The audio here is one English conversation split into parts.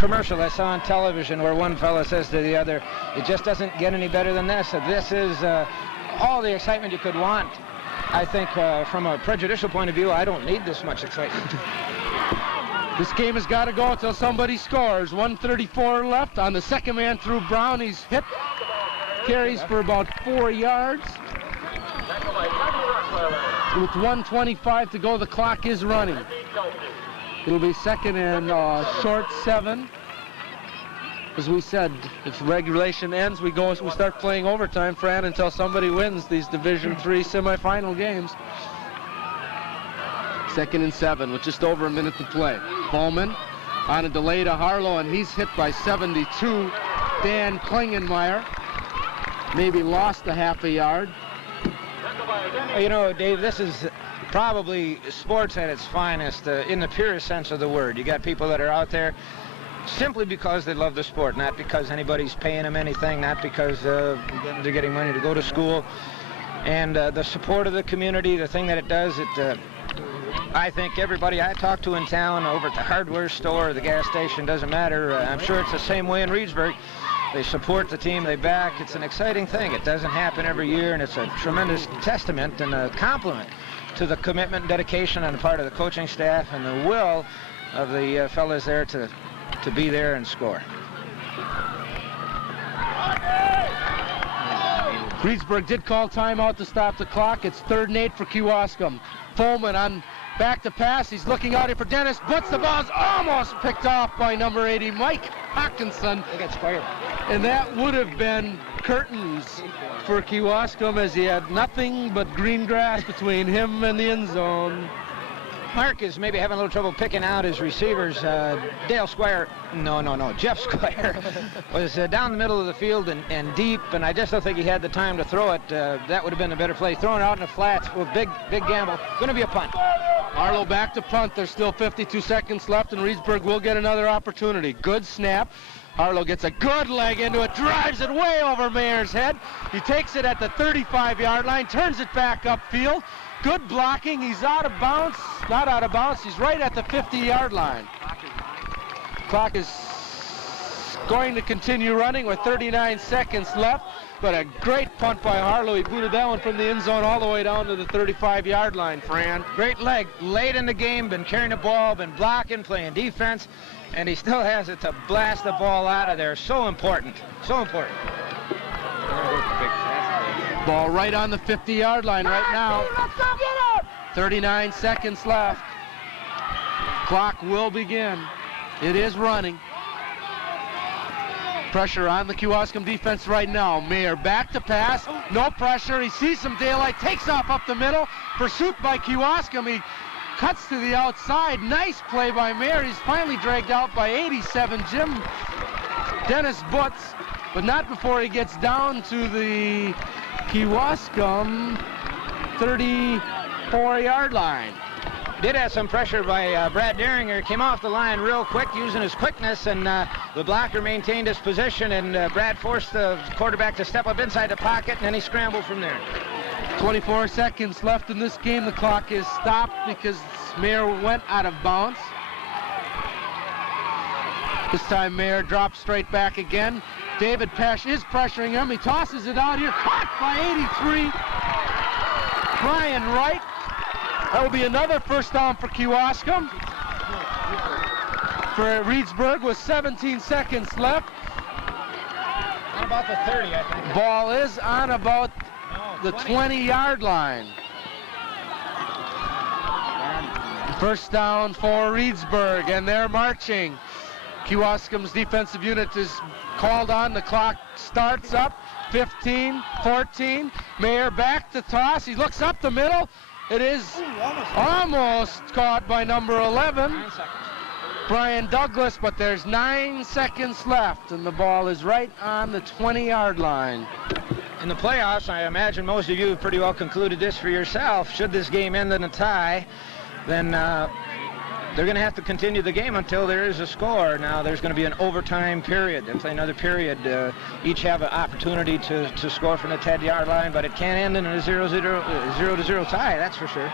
commercial I saw on television where one fellow says to the other, it just doesn't get any better than this. This is all the excitement you could want. I think from a prejudicial point of view, I don't need this much excitement. This game has got to go until somebody scores. 1:34 left on the second man through Brown. He's hit, carries for about 4 yards. With 1:25 to go, the clock is running. It'll be second and short 7. As we said, if regulation ends, we start playing overtime, Fran, until somebody wins these Division III semifinal games. Second and 7 with just over a minute to play. Bowman on a delay to Harlow, and he's hit by 72. Dan Klingenmeyer maybe lost a half a yard. You know, Dave, this is probably sports at its finest in the purest sense of the word. You got people that are out there simply because they love the sport, not because anybody's paying them anything, not because they're getting money to go to school. And the support of the community, the thing that it does, I think everybody I talk to in town, over at the hardware store, the gas station, doesn't matter. I'm sure it's the same way in Reedsburg. They support the team they back. It's an exciting thing. It doesn't happen every year, and it's a tremendous testament and a compliment to the commitment and dedication on the part of the coaching staff and the will of the fellas there to be there and score. Reedsburg did call timeout to stop the clock. It's 3rd and 8 for Kewaskum. Foreman on back to pass. He's looking out here for Dennis Butts. The ball's almost picked off by number 80, Mike Hawkinson. They got squared. And that would have been curtains for Kewaskum, as he had nothing but green grass between him and the end zone. Mark is maybe having a little trouble picking out his receivers. Jeff Squire was down the middle of the field and deep, and I just don't think he had the time to throw it. That would have been a better play. Throwing it out in the flats, well, big gamble. Going to be a punt. Harlow back to punt. There's still 52 seconds left, and Reedsburg will get another opportunity. Good snap. Harlow gets a good leg into it, drives it way over Mayer's head. He takes it at the 35-yard line, turns it back upfield. Good blocking. He's out of bounds. Not out of bounds. He's right at the 50-yard line. Clock is going to continue running with 39 seconds left, but a great punt by Harlow. He booted that one from the end zone all the way down to the 35-yard line, Fran. Great leg. Late in the game, been carrying the ball, been blocking, playing defense, and he still has it to blast the ball out of there. So important. So important. Ball right on the 50-yard line right now. 39 seconds left. Clock will begin. It is running. Pressure on the Kewaskum defense right now. Mayer back to pass. No pressure. He sees some daylight. Takes off up the middle. Pursuit by Kewaskum. He cuts to the outside. Nice play by Mayer. He's finally dragged out by 87 Jim Dennis Butts, but not before he gets down to the Kewaskum 34-yard line. Did have some pressure by Brad Deringer. Came off the line real quick using his quickness, and the blocker maintained his position, and Brad forced the quarterback to step up inside the pocket, and then he scrambled from there. 24 seconds left in this game. The clock is stopped because Mayer went out of bounds. This time Mayer drops straight back again. David Pesh is pressuring him. He tosses it out here. Caught by 83. Brian Wright. That will be another first down for Kewaskum. For Reedsburg with 17 seconds left. On about the 30, I think. Ball is on about the 20-yard line. First down for Reedsburg, and they're marching. Kewaskum's defensive unit is called on. The clock starts up. 15, 14. Mayer back to toss. He looks up the middle. It is almost caught by number 11, Brian Douglas, but there's 9 seconds left, and the ball is right on the 20-yard line. In the playoffs, I imagine most of you have pretty well concluded this for yourself. Should this game end in a tie, then they're going to have to continue the game until there is a score. Now, there's going to be an overtime period. They'll play another period. Each have an opportunity to score from the 10-yard line, but it can't end in a 0-0 tie, that's for sure.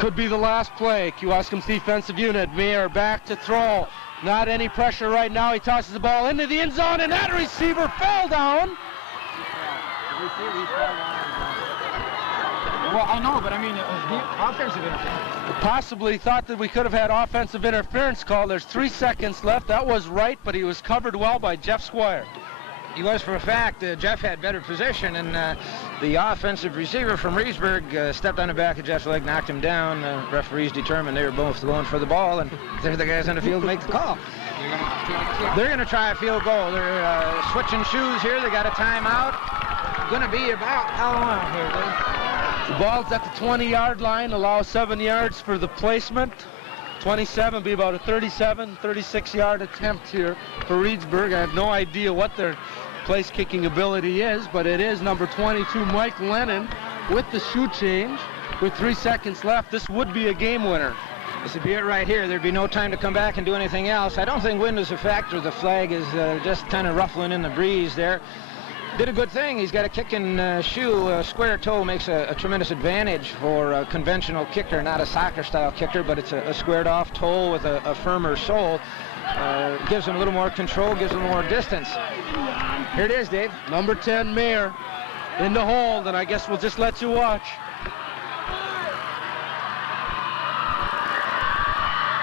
Could be the last play. Kewaskum's defensive unit. Mayer back to throw. Not any pressure right now. He tosses the ball into the end zone, and that receiver fell down. Well, I know, but I mean, it was offensive interference. Possibly thought that we could have had offensive interference called. There's 3 seconds left. That was right, but he was covered well by Jeff Squire. He was for a fact. Jeff had better position, and the offensive receiver from Reedsburg stepped on the back of Jeff's leg, knocked him down. Referees determined they were both going for the ball, and they're the guys on the field to make the call. They're going to try a field goal. They're switching shoes here. They got a timeout. Going to be about how long here, Dave? The ball's at the 20-yard line. Allow 7 yards for the placement. 27 be about a 36-yard attempt here for Reedsburg. I have no idea what their place kicking ability is, but it is number 22, Mike Lennon, with the shoe change. With 3 seconds left, this would be a game winner. This would be it right here. There'd be no time to come back and do anything else. I don't think wind is a factor. The flag is just kind of ruffling in the breeze there. Did a good thing. He's got a kicking shoe. A square toe makes a tremendous advantage for a conventional kicker, not a soccer-style kicker, but it's a squared-off toe with a firmer sole. Gives him a little more control, gives him more distance. Here it is, Dave. Number 10, Mayer, in the hold, and I guess we'll just let you watch.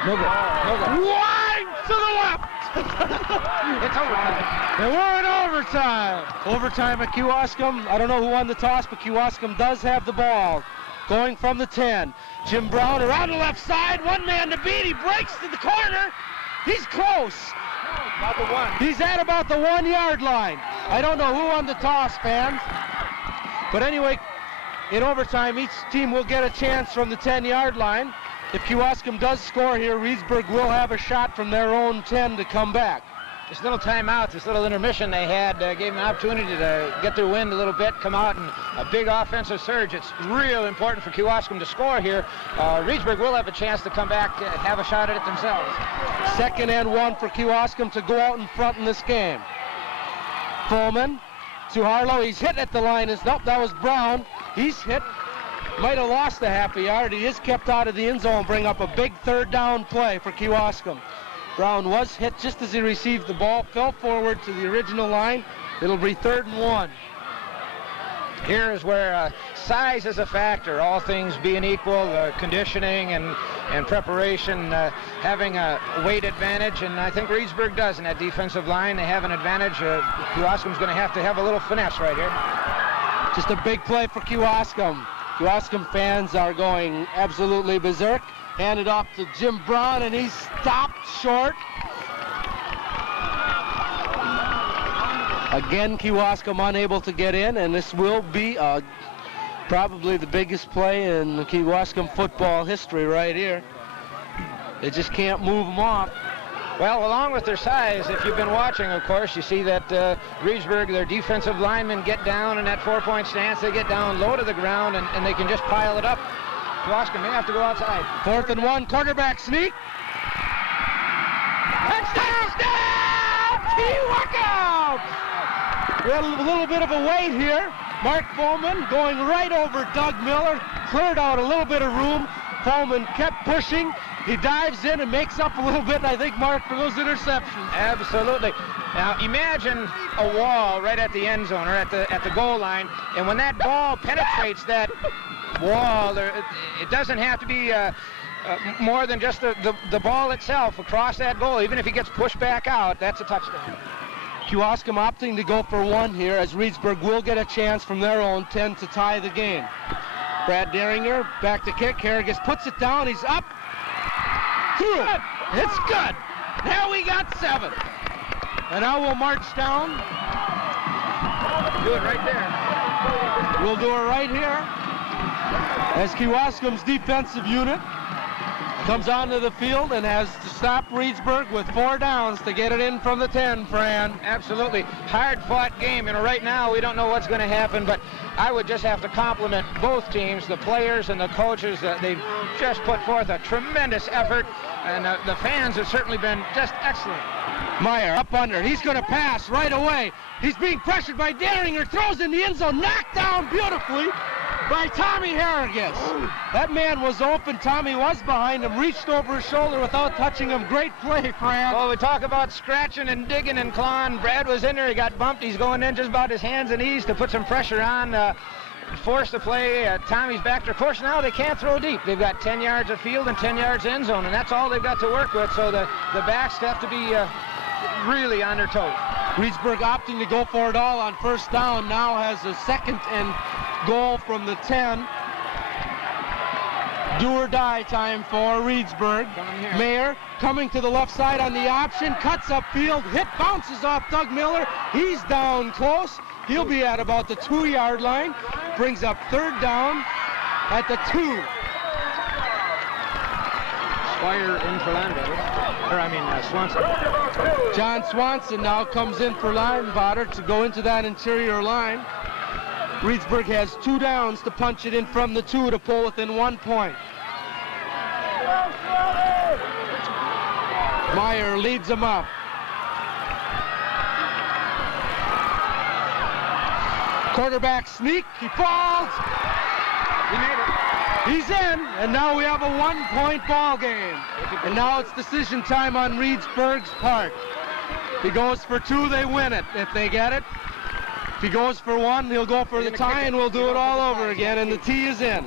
No good. No good. Wide to the left. It's overtime. And we're in overtime. Overtime at Kewaskum. I don't know who won the toss, but Kewaskum does have the ball. Going from the 10. Jim Brown around the left side. One man to beat. He breaks to the corner. He's close. About the one. He's at about the 1 yard line. I don't know who won the toss, fans. But anyway, in overtime, each team will get a chance from the 10-yard line. If Kewaskum does score here, Reedsburg will have a shot from their own 10 to come back. This little timeout, this little intermission they had gave them an opportunity to get their wind a little bit, come out, and a big offensive surge. It's real important for Kewaskum to score here. Reedsburg will have a chance to come back and have a shot at it themselves. 2nd and 1 for Kewaskum to go out in front in this game. Foreman to Harlow. He's hit at the line. Nope, that was Brown. He's hit. Might have lost a half a yard. He is kept out of the end zone, bring up a big 3rd down play for Kewaskum. Brown was hit just as he received the ball, fell forward to the original line. It'll be 3rd and 1. Here is where size is a factor, all things being equal, conditioning and preparation, having a weight advantage, and I think Reedsburg does in that defensive line. They have an advantage. Kewaskum's going to have a little finesse right here. Just a big play for Kewaskum. Kewaskum fans are going absolutely berserk. Handed off to Jim Brown, and he's stopped short. Again, Kewaskum unable to get in, and this will be probably the biggest play in Kewaskum football history right here. They just can't move them off. Well, along with their size, if you've been watching, of course, you see that Reedsburg, their defensive linemen get down in that 4-point stance. They get down low to the ground, and they can just pile it up. Kewaskum may have to go outside. 4th and 1, quarterback sneak. Touchdown! Kewaskum! We had a little bit of a wait here. Mark Foreman going right over Doug Miller, cleared out a little bit of room. Foreman kept pushing. He dives in and makes up a little bit, I think, Mark, for those interceptions. Absolutely. Now, imagine a wall right at the end zone or at the goal line, and when that ball penetrates that wall, it doesn't have to be more than just the ball itself across that goal. Even if he gets pushed back out, that's a touchdown. Kewaskum opting to go for 1 here, as Reedsburg will get a chance from their own 10 to tie the game. Brad Deringer back to kick. Harrigus puts it down. He's up. Through. It's good. Now we got 7. And now we'll march down. Do it right there. We'll do it right here. As Kewaskum's defensive unit comes onto the field and has to stop Reedsburg with 4 downs to get it in from the 10, Fran. Absolutely. Hard-fought game. Right now we don't know what's going to happen, but I would just have to compliment both teams, the players and the coaches. They've just put forth a tremendous effort, and the fans have certainly been just excellent. Meyer up under. He's going to pass right away. He's being pressured by Deringer. Throws in the end zone. Knocked down beautifully by Tommy Harrigan. That man was open. Tommy was behind him, reached over his shoulder without touching him. Great play, Fran. Well, we talk about scratching and digging and clawing. Brad was in there. He got bumped. He's going in just about his hands and knees to put some pressure on. Force the play. Tommy's back there. Of course, now they can't throw deep. They've got 10 yards of field and 10 yards end zone, and that's all they've got to work with. So the backs have to be really on their toes. Reedsburg opting to go for it all on first down. Now has a 2nd and goal from the 10. Do or die time for Reedsburg. Mayer coming to the left side on the option. Cuts upfield. Hit bounces off Doug Miller. He's down close. He'll be at about the 2-yard line. Brings up 3rd down at the 2. Squire in for Linebatter. Swanson. John Swanson now comes in for Linebatter to go into that interior line. Reedsburg has 2 downs to punch it in from the 2 to pull within 1 point. Meyer leads them up. Quarterback sneak, he falls. He made it. He's in, and now we have a 1-point ball game. And now it's decision time on Reedsburg's part. If he goes for 2, they win it. If they get it, if he goes for 1, he'll go for the tie, and we'll do it all over again, and the tee is in.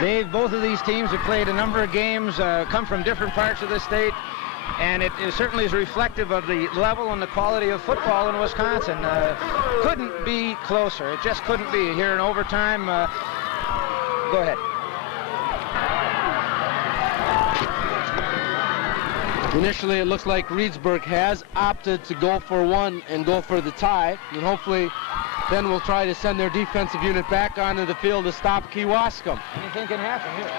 Dave, both of these teams have played a number of games, come from different parts of the state, and it certainly is reflective of the level and the quality of football in Wisconsin. Couldn't be closer. It just couldn't be. Here in overtime, go ahead. Initially, it looks like Reedsburg has opted to go for 1 and go for the tie, and hopefully then we'll try to send their defensive unit back onto the field to stop Kewaskum. Anything can happen here.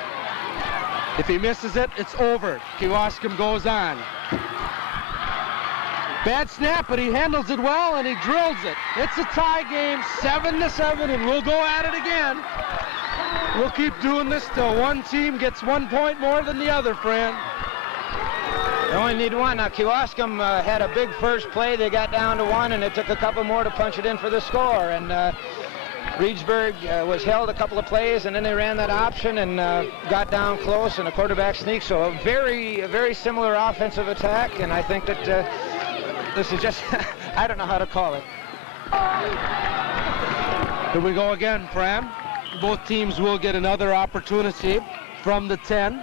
If he misses it, it's over. Kewaskum goes on. Bad snap, but he handles it well, and he drills it. It's a tie game, 7-7, and we'll go at it again. We'll keep doing this till one team gets 1 point more than the other, Fran. They only need 1. Now, Kewaskum had a big first play. They got down to 1, and it took a couple more to punch it in for the score. And Reedsburg was held a couple of plays, and then they ran that option and got down close, and a quarterback sneak. So a very similar offensive attack, and I think that this is just, I don't know how to call it. Here we go again, Fran. Both teams will get another opportunity from the 10.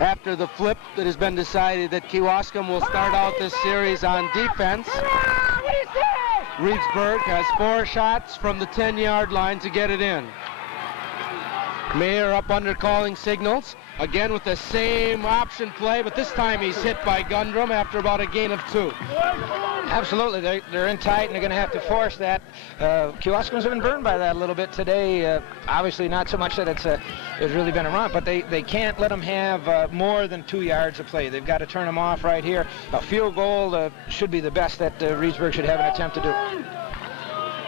After the flip that has been decided that Kewaskum will start out this series on defense. Reedsburg has 4 shots from the 10-yard line to get it in. Mayer up under calling signals. Again with the same option play, but this time he's hit by Gundrum after about a gain of 2. Absolutely, they're in tight, and they're going to have to force that. Kewaskum's been burned by that a little bit today. Obviously, not so much that it's really been a run, but they can't let them have more than 2 yards of play. They've got to turn them off right here. A field goal should be the best that Reedsburg should have an attempt to do.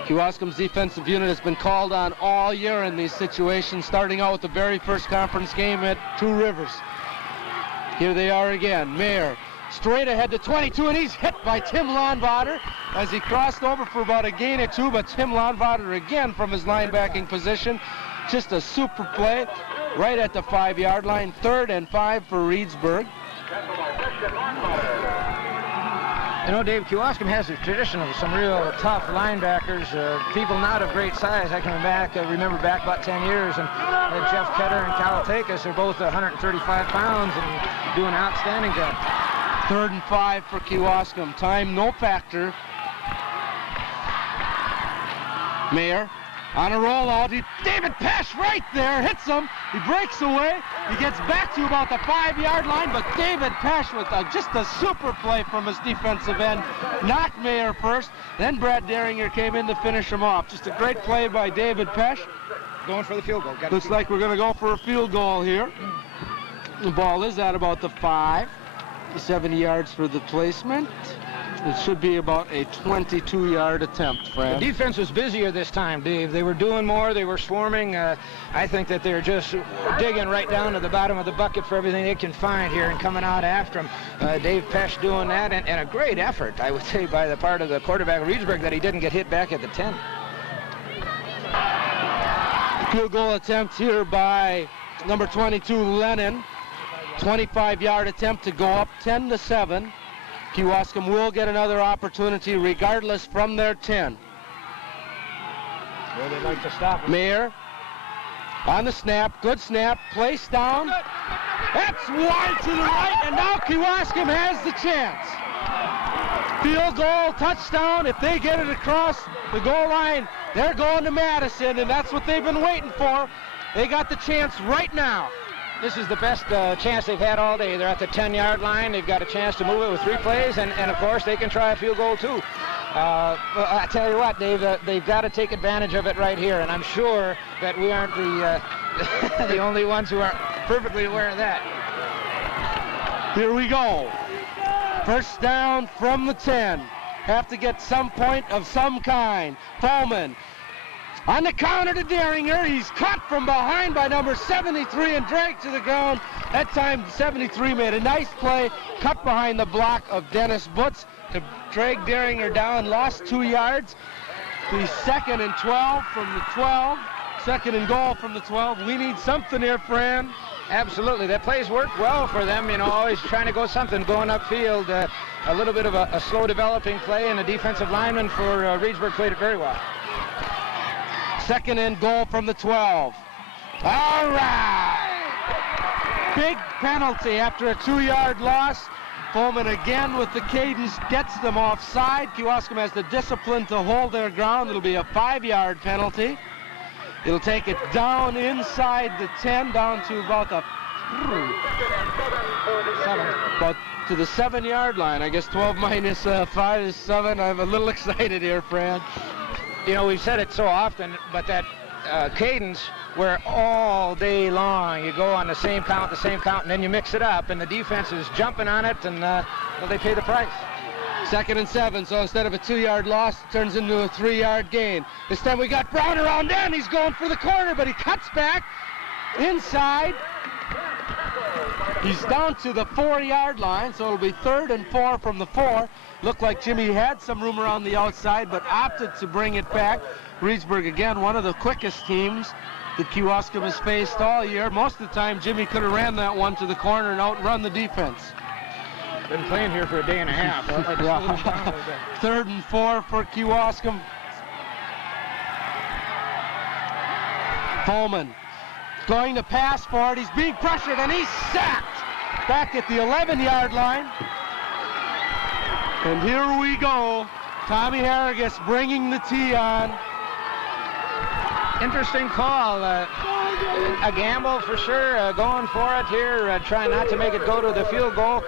Kewaskum's defensive unit has been called on all year in these situations, starting out with the very first conference game at Two Rivers. Here they are again. Mayer straight ahead to 22, and he's hit by Tim Lonvater as he crossed over for about a gain of 2, but Tim Lonvater again from his linebacking position. Just a super play right at the 5-yard line. 3rd and 5 for Reedsburg. You know, Dave, Kewaskum has a tradition of some real tough linebackers, people not of great size. I can remember back about 10 years, and Jeff Ketter and Kalatakis are both 135 pounds and do an outstanding job. 3rd and 5 for Kewaskum. Time no factor. Mayer on a rollout. David Pesh right there hits him. He breaks away. He gets back to about the 5-yard line, but David Pesh with just a super play from his defensive end knocked Mayer first. Then Brad Deringer came in to finish him off. Just a great play by David Pesh. Going for the field goal. Looks like we're going to go for a field goal here. The ball is at about the 5. 70 yards for the placement. It should be about a 22-yard attempt, Fran. The defense was busier this time, Dave. They were doing more. They were swarming. I think that they're just digging right down to the bottom of the bucket for everything they can find here and coming out after them. Dave Pesch doing that, and a great effort, I would say, by the part of the quarterback, Reedsburg, that he didn't get hit back at the 10. Field goal attempt here by number 22, Lennon. 25-yard attempt to go up 10-7. Kewaskum will get another opportunity regardless from their 10. Well, they'd like to stop him. Mayer on the snap. Good snap. Place down. That's wide to the right, and now Kewaskum has the chance. Field goal, touchdown. If they get it across the goal line, they're going to Madison, and that's what they've been waiting for. They got the chance right now. This is the best chance they've had all day. They're at the 10-yard line. They've got a chance to move it with 3 plays, and of course, they can try a field goal, too. Well, I tell you what, Dave, they've got to take advantage of it right here, and I'm sure that we aren't the, the only ones who are perfectly aware of that. Here we go. First down from the 10. Have to get some point of some kind. Foreman on the counter to Deringer. He's caught from behind by number 73 and dragged to the ground. That time 73 made a nice play, cut behind the block of Dennis Butz to drag Deringer down, lost 2 yards. The 2nd and 12 from the 12. 2nd and goal from the 12. We need something here, Fran. Absolutely. That play's worked well for them, you know, always trying to go something, going upfield. A little bit of a slow developing play, and the defensive lineman for Reedsburg played it very well. 2nd and goal from the 12. All right. Big penalty after a 2-yard loss. Foreman again with the cadence gets them offside. Kewaskum has the discipline to hold their ground. It'll be a 5-yard penalty. It'll take it down inside the 10, down to about the 7-yard line. I guess 12 minus 5 is 7. I'm a little excited here, Fran. You know, we've said it so often, but that cadence where all day long you go on the same count, and then you mix it up, and the defense is jumping on it, and well, they pay the price. 2nd and 7, so instead of a 2-yard loss, it turns into a 3-yard gain. This time we got Brown around in. He's going for the corner, but he cuts back inside. He's down to the 4-yard line, so it'll be 3rd and 4 from the 4. Looked like Jimmy had some room around the outside, but opted to bring it back. Reedsburg, again, one of the quickest teams that Kewaskum has faced all year. Most of the time, Jimmy could have ran that one to the corner and outrun the defense. Been playing here for a day and a half. Yeah. 3rd and 4 for Kewaskum. Coleman going to pass for it. He's being pressured, and he's sacked back at the 11-yard line. And here we go. Tommy Harrigus bringing the tee on. Interesting call. A gamble for sure. Going for it here. Trying not to make it go to the field goal.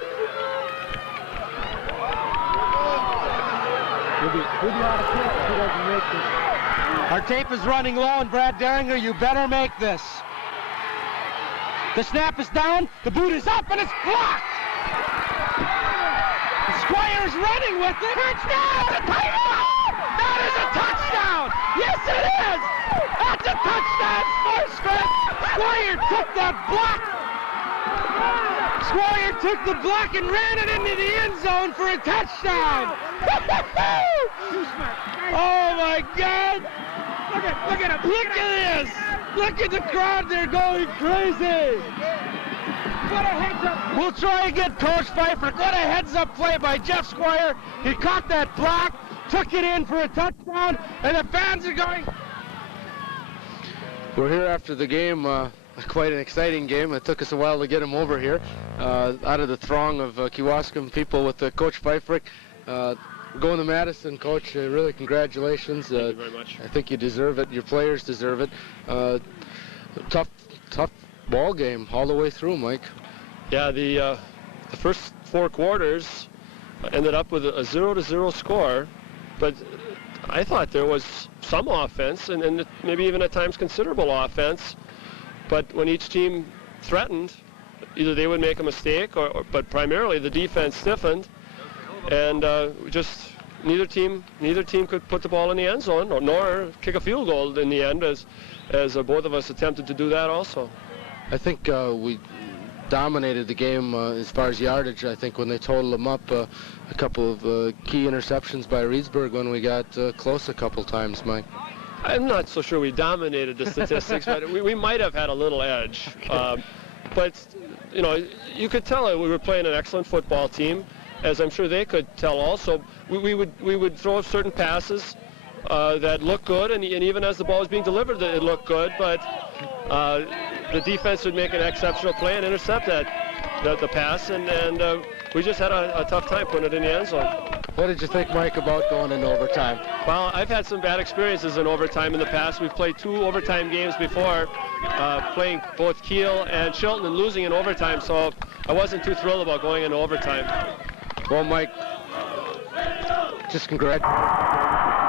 He'll be out of kick if he doesn't make this. Our tape is running low, and Brad Deringer, you better make this. The snap is down, the boot is up, and it's blocked! Squire's running with it. Touchdown! That is a touchdown! Yes, it is! That's a touchdown, Sportsman! Squire took that block! Squire took the block and ran it into the end zone for a touchdown! Oh my God! Look at him! Look at this! Look at the crowd, they're going crazy! What a heads-up! We'll try again, Coach Pfeiffer. What a heads-up play by Jeff Squire. He caught that block, took it in for a touchdown, and the fans are going. We're here after the game. Quite an exciting game. It took us a while to get him over here. Out of the throng of Kewaskum people with Coach Pfeiffer. Going to Madison, Coach. Really, congratulations. Thank you very much. I think you deserve it. Your players deserve it. Tough ball game all the way through, Mike. Yeah, the first 4 quarters ended up with a 0-0 score, but I thought there was some offense and maybe even at times considerable offense. But when each team threatened, either they would make a mistake but primarily the defense stiffened. and just neither team could put the ball in the end zone nor kick a field goal in the end, as both of us attempted to do that also. I think we dominated the game as far as yardage. I think when they totaled them up, a couple of key interceptions by Reedsburg when we got close a couple times, Mike. I'm not so sure we dominated the statistics, but we might have had a little edge. But, you know, you could tell we were playing an excellent football team, as I'm sure they could tell also. We would throw certain passes that looked good, and even as the ball was being delivered, it looked good, but the defense would make an exceptional play and intercept the pass, and we just had a tough time putting it in the end zone. What did you think, Mike, about going into overtime? Well, I've had some bad experiences in overtime in the past. We've played 2 overtime games before, playing both Kiel and Chilton and losing in overtime, so I wasn't too thrilled about going into overtime. Well, Mike, just congratulations.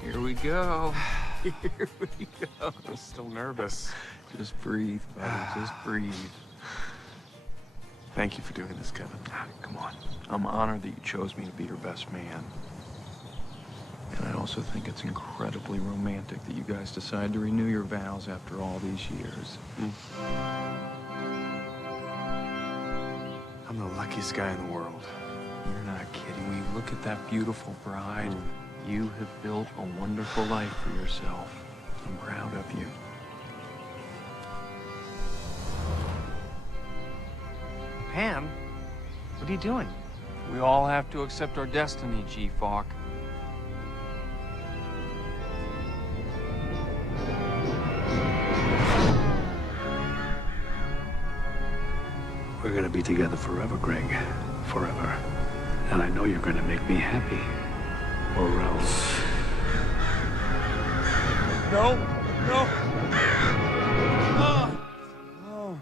Here we go. Here we go. I'm still nervous. Just breathe, buddy. Just breathe. Thank you for doing this, Kevin. Come on. I'm honored that you chose me to be your best man. And I also think it's incredibly romantic that you guys decide to renew your vows after all these years. I'm the luckiest guy in the world. You're not kidding me. Look at that beautiful bride. You have built a wonderful life for yourself. I'm proud of you. Pam, what are you doing? We all have to accept our destiny, G-Falk. We're gonna be together forever, Greg. Forever. And I know you're gonna make me happy. Or else. No, no. Oh. Oh.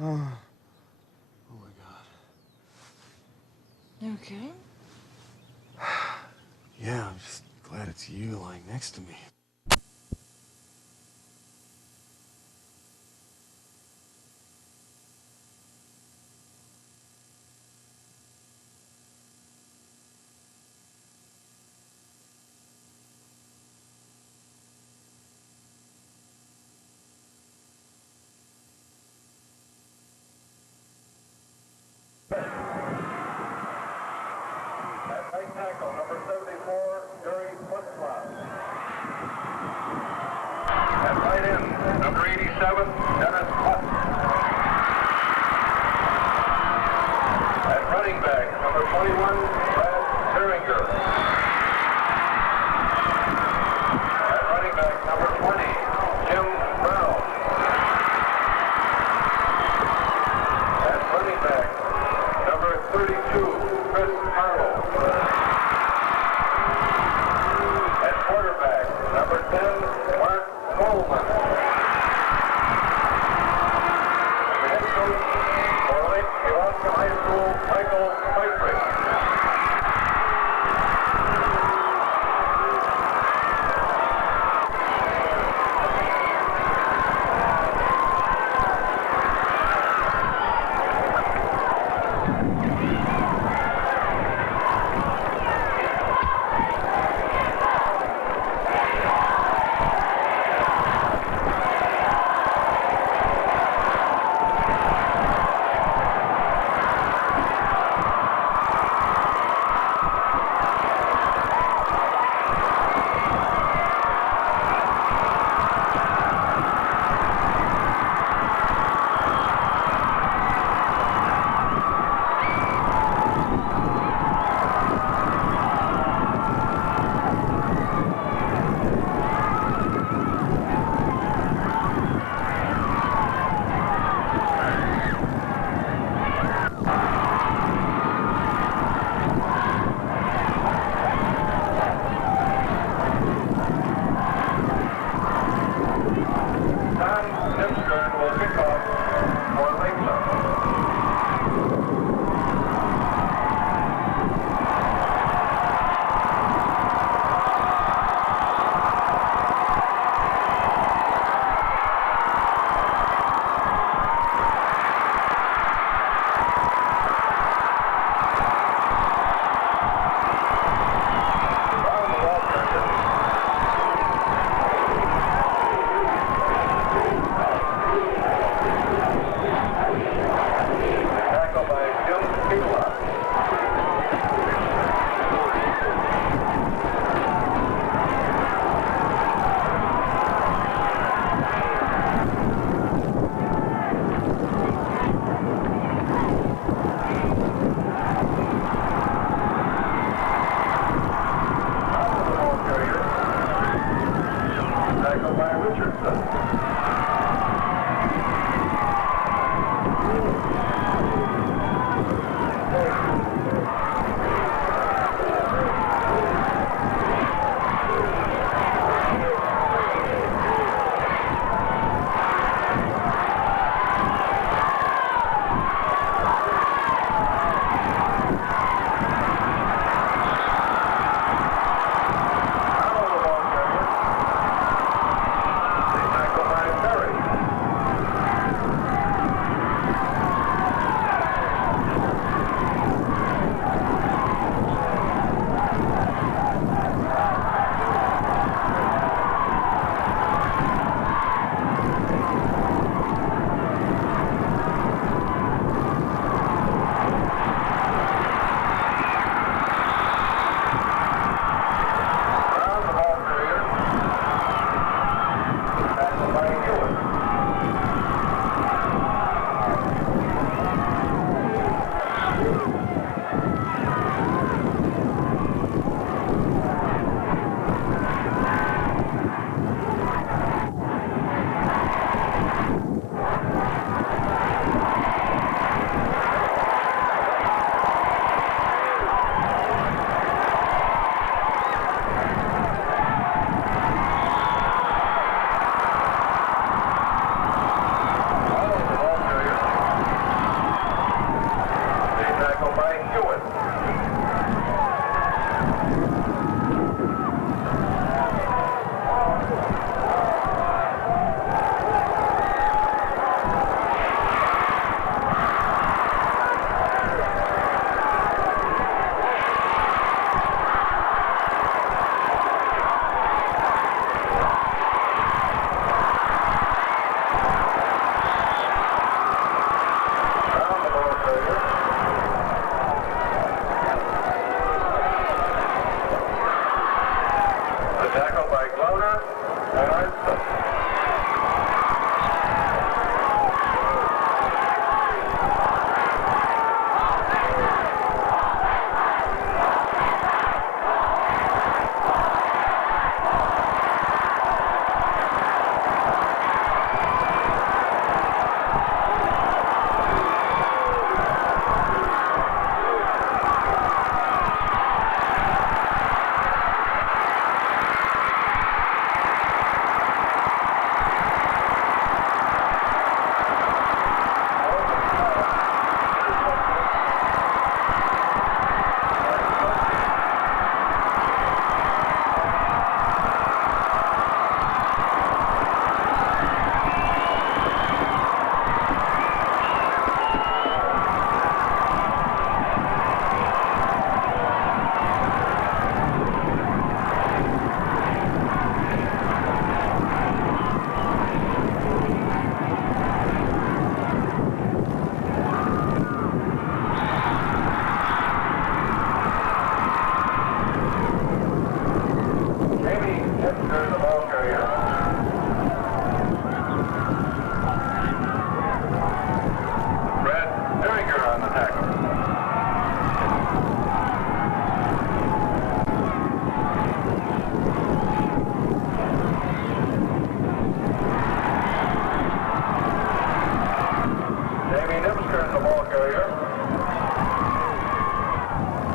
Oh. Oh my God. You okay? Yeah, I'm just glad it's you lying next to me. tackle, number 74, Jerry Putzlaff. At right end, number 87, Dennis Hutt. At running back, number 21, Brad Herringer. At running back, number 20, Jim Brown. At running back, number 32, Chris Harlow. At quarterback, number 10, Mark Coleman. The head coach for Lake Kewaskum High School, Michael Pfeifferich.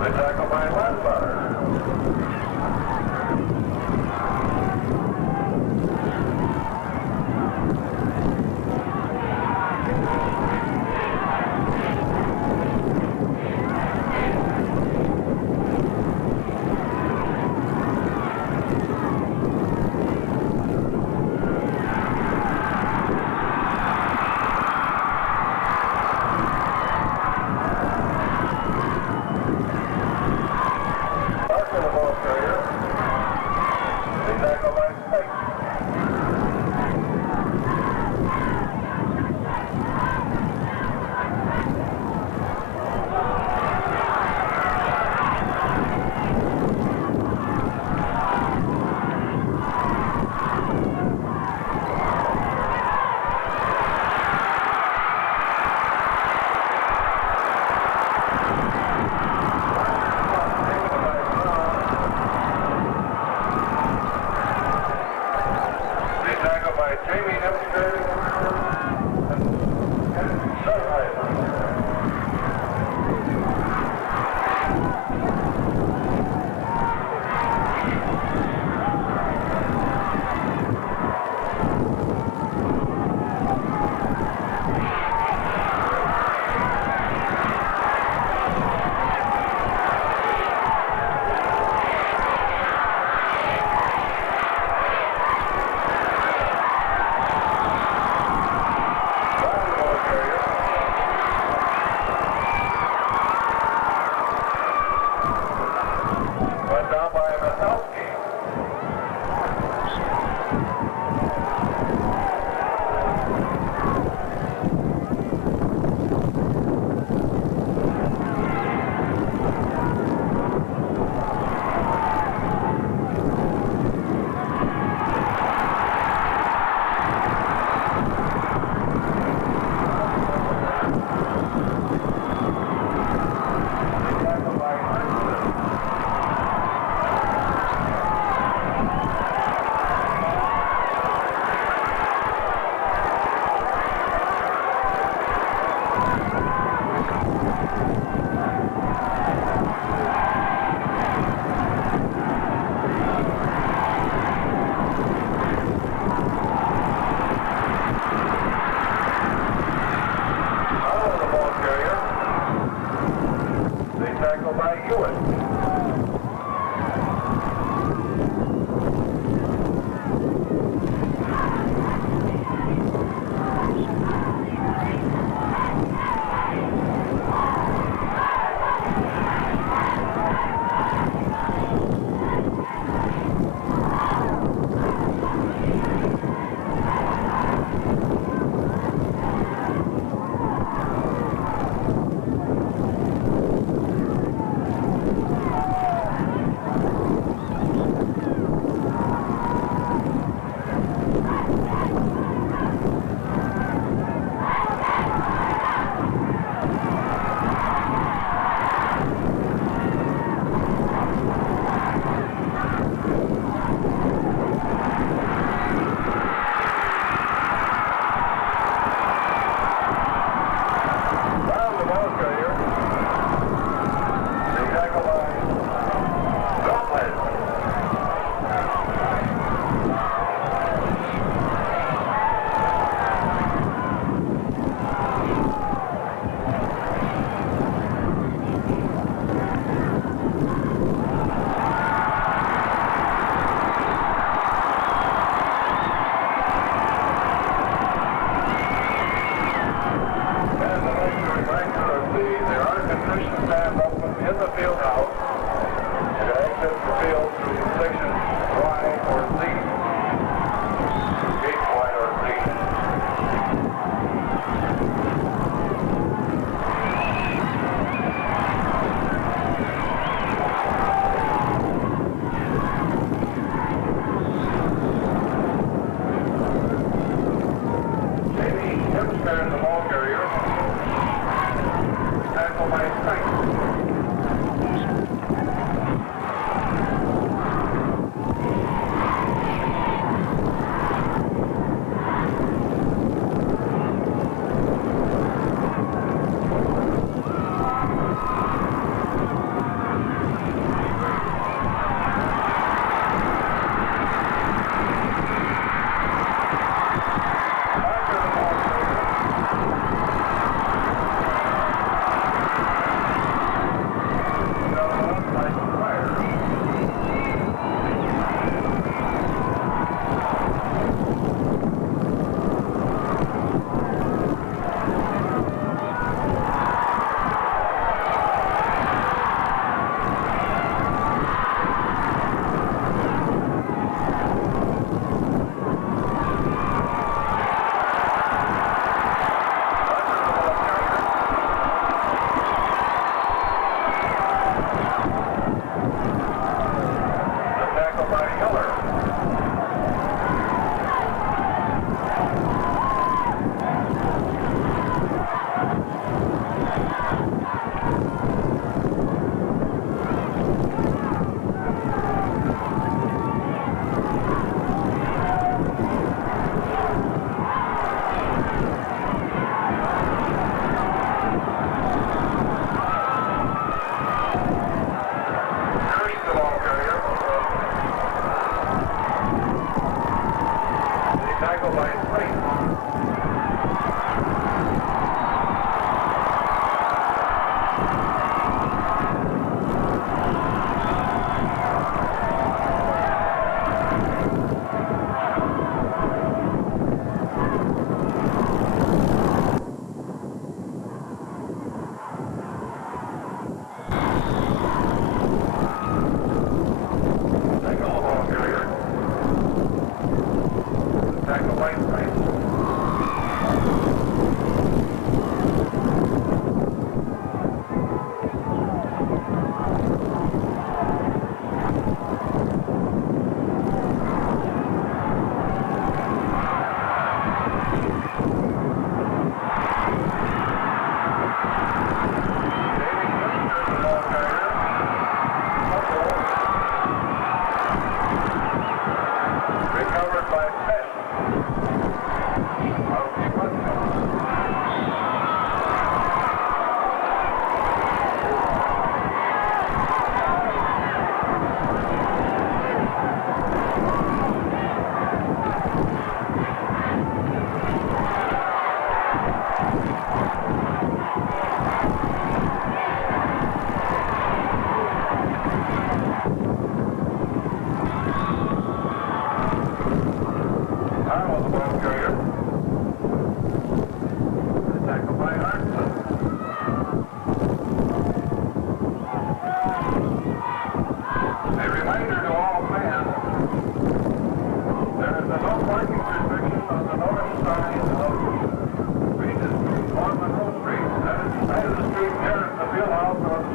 The tackle by Landauer.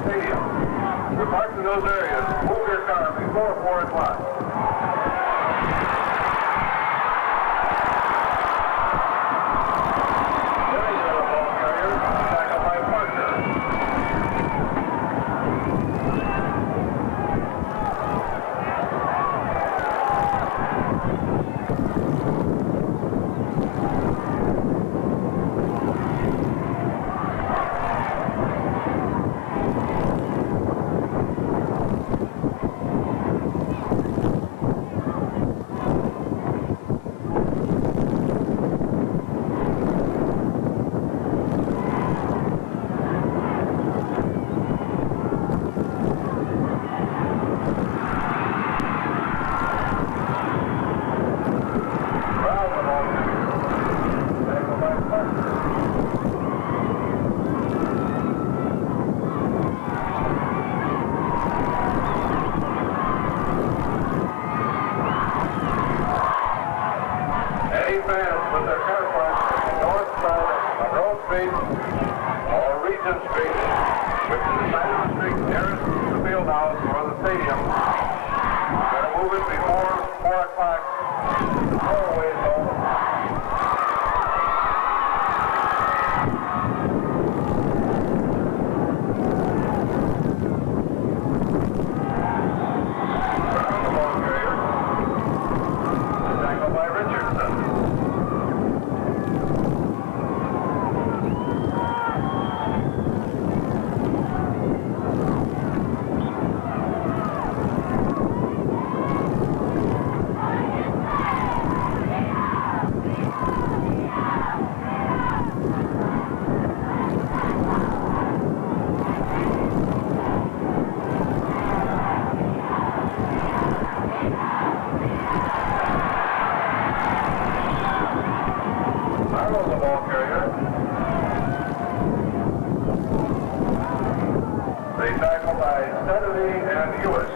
Stadium. If you're parked in those areas, move your car before 4 o'clock. Getting to the ball carrier, tackled by Parker. Any fans with their car parked on the north side of Monroe Street or Regent Street, which is the side of the street nearest to the field house or the stadium, better move it before 4 o'clock. Throwaway zone. Around the ball carrier. Tackled by Richardson. Marlowe, the ball carrier. They tackle by Saturday and Hewitt.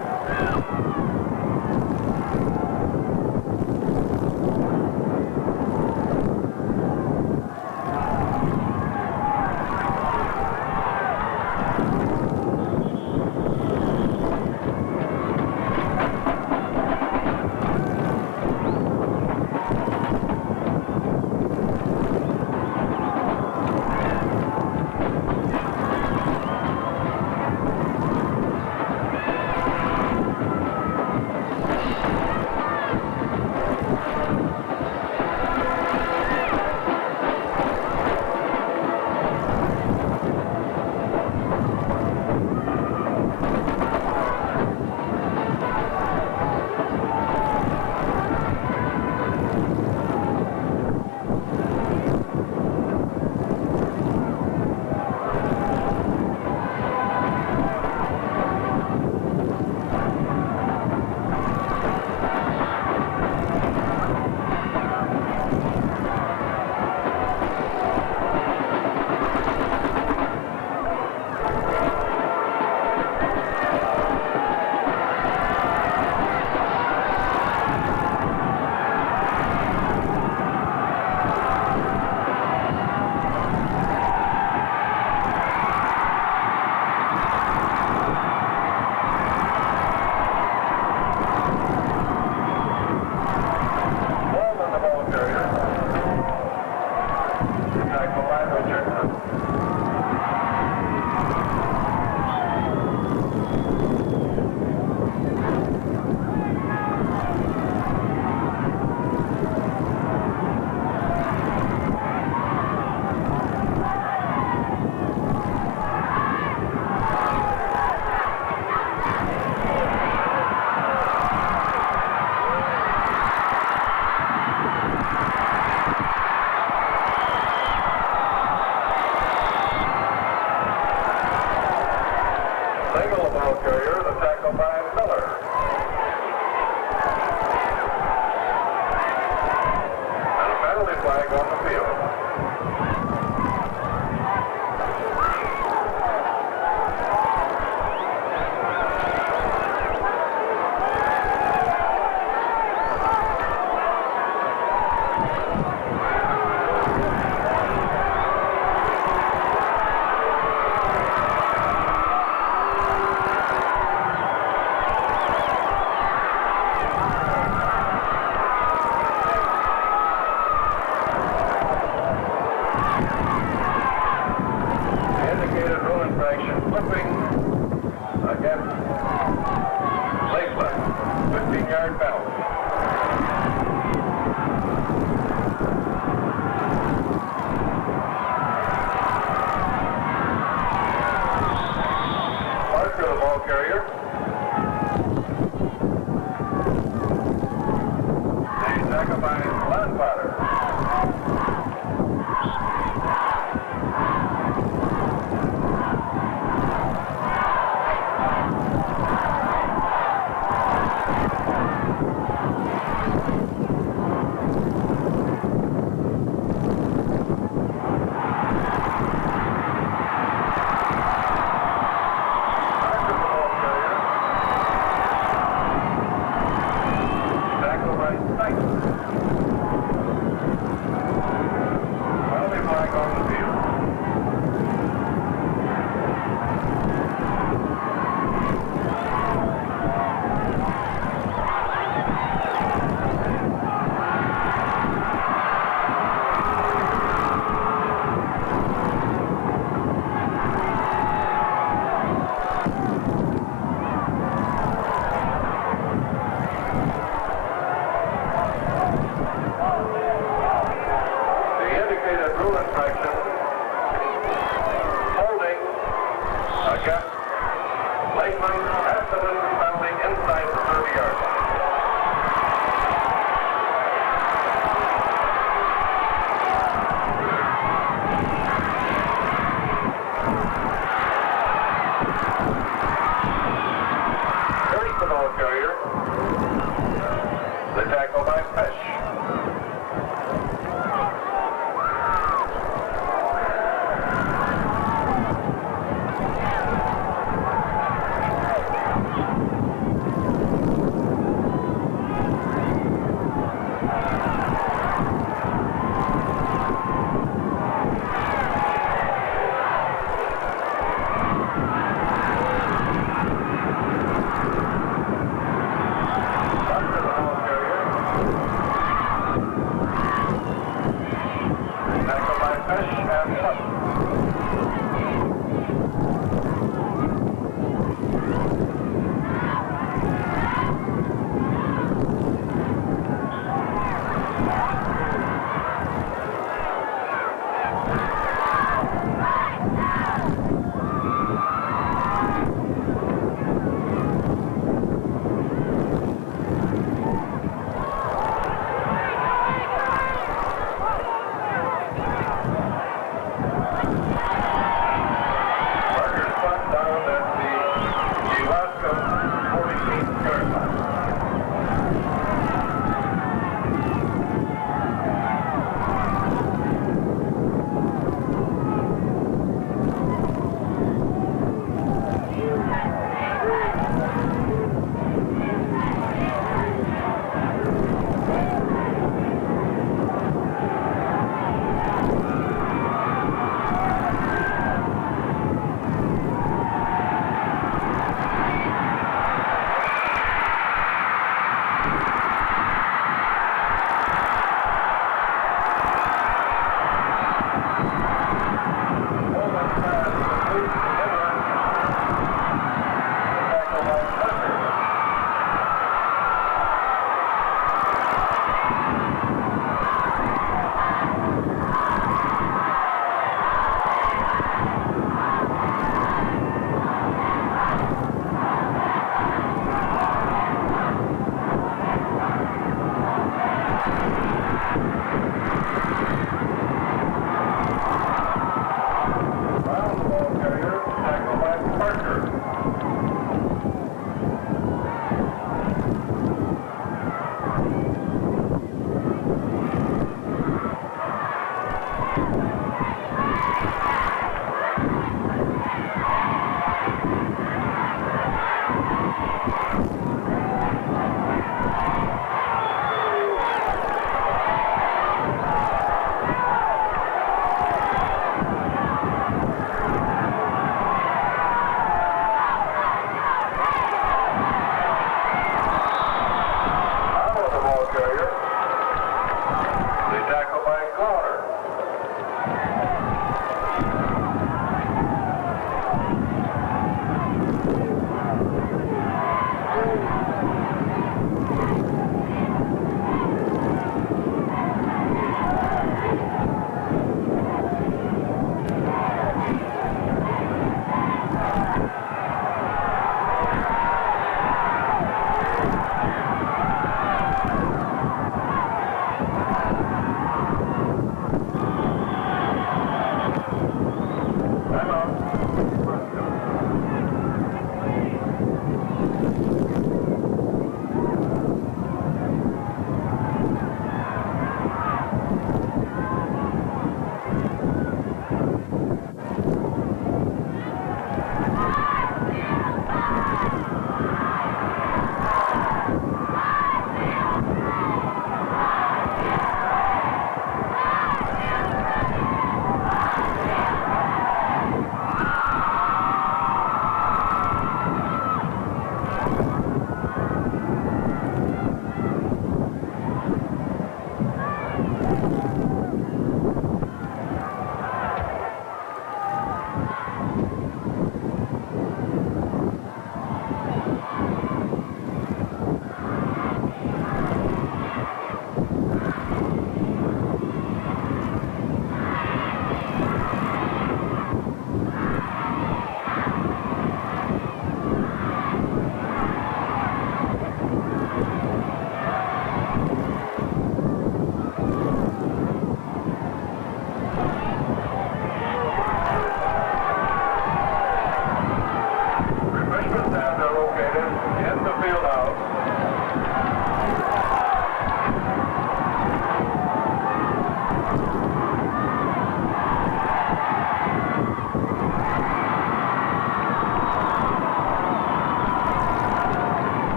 against Lakeland. 15-yard penalty. Parker, the ball carrier. The tackle by Landfatter.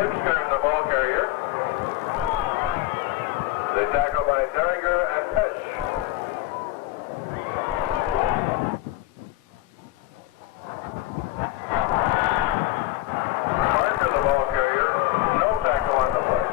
Timsker, the ball carrier. The tackle by Derringer and Pesh. Parker, the ball carrier. No tackle on the play.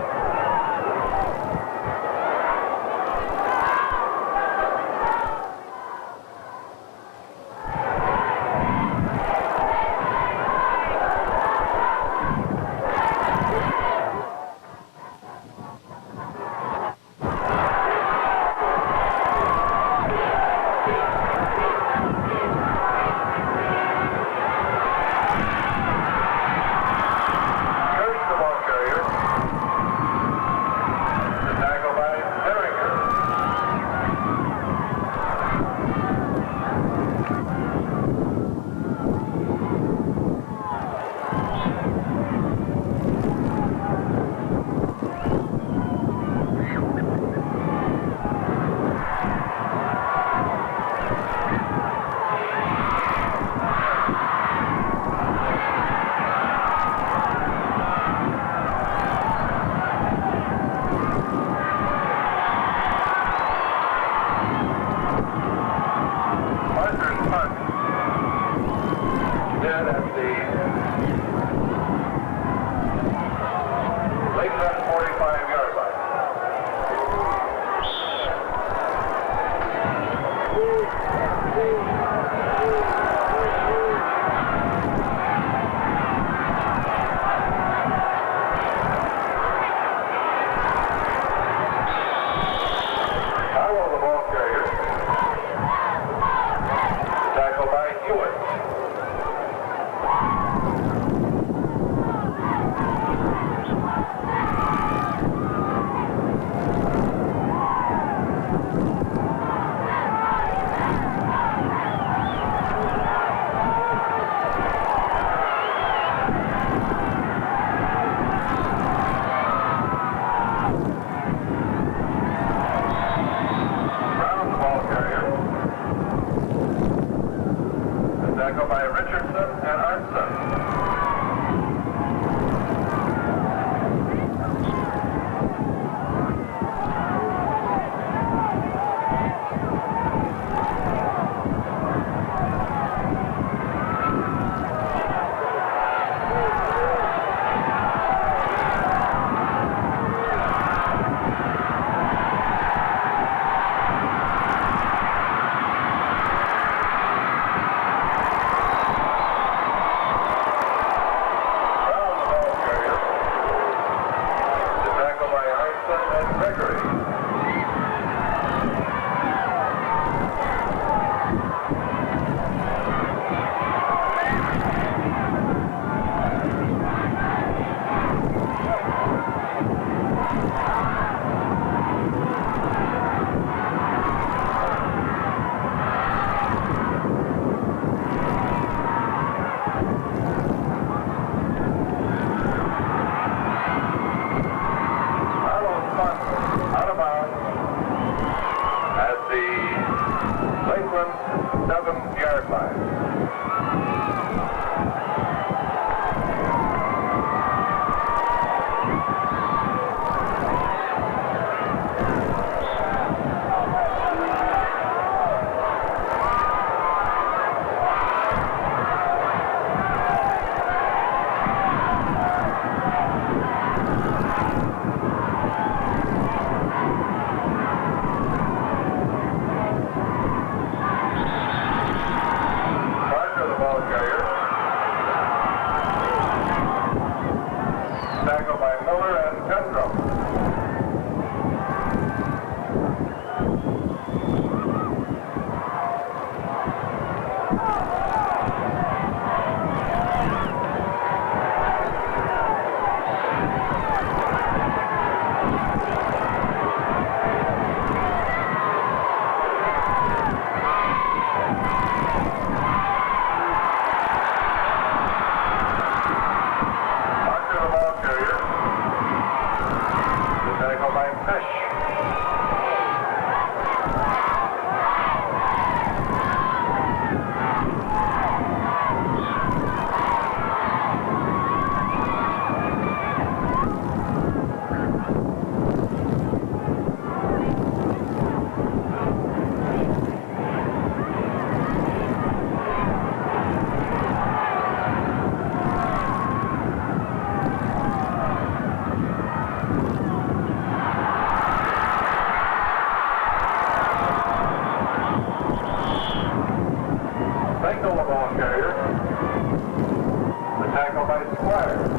by Squire.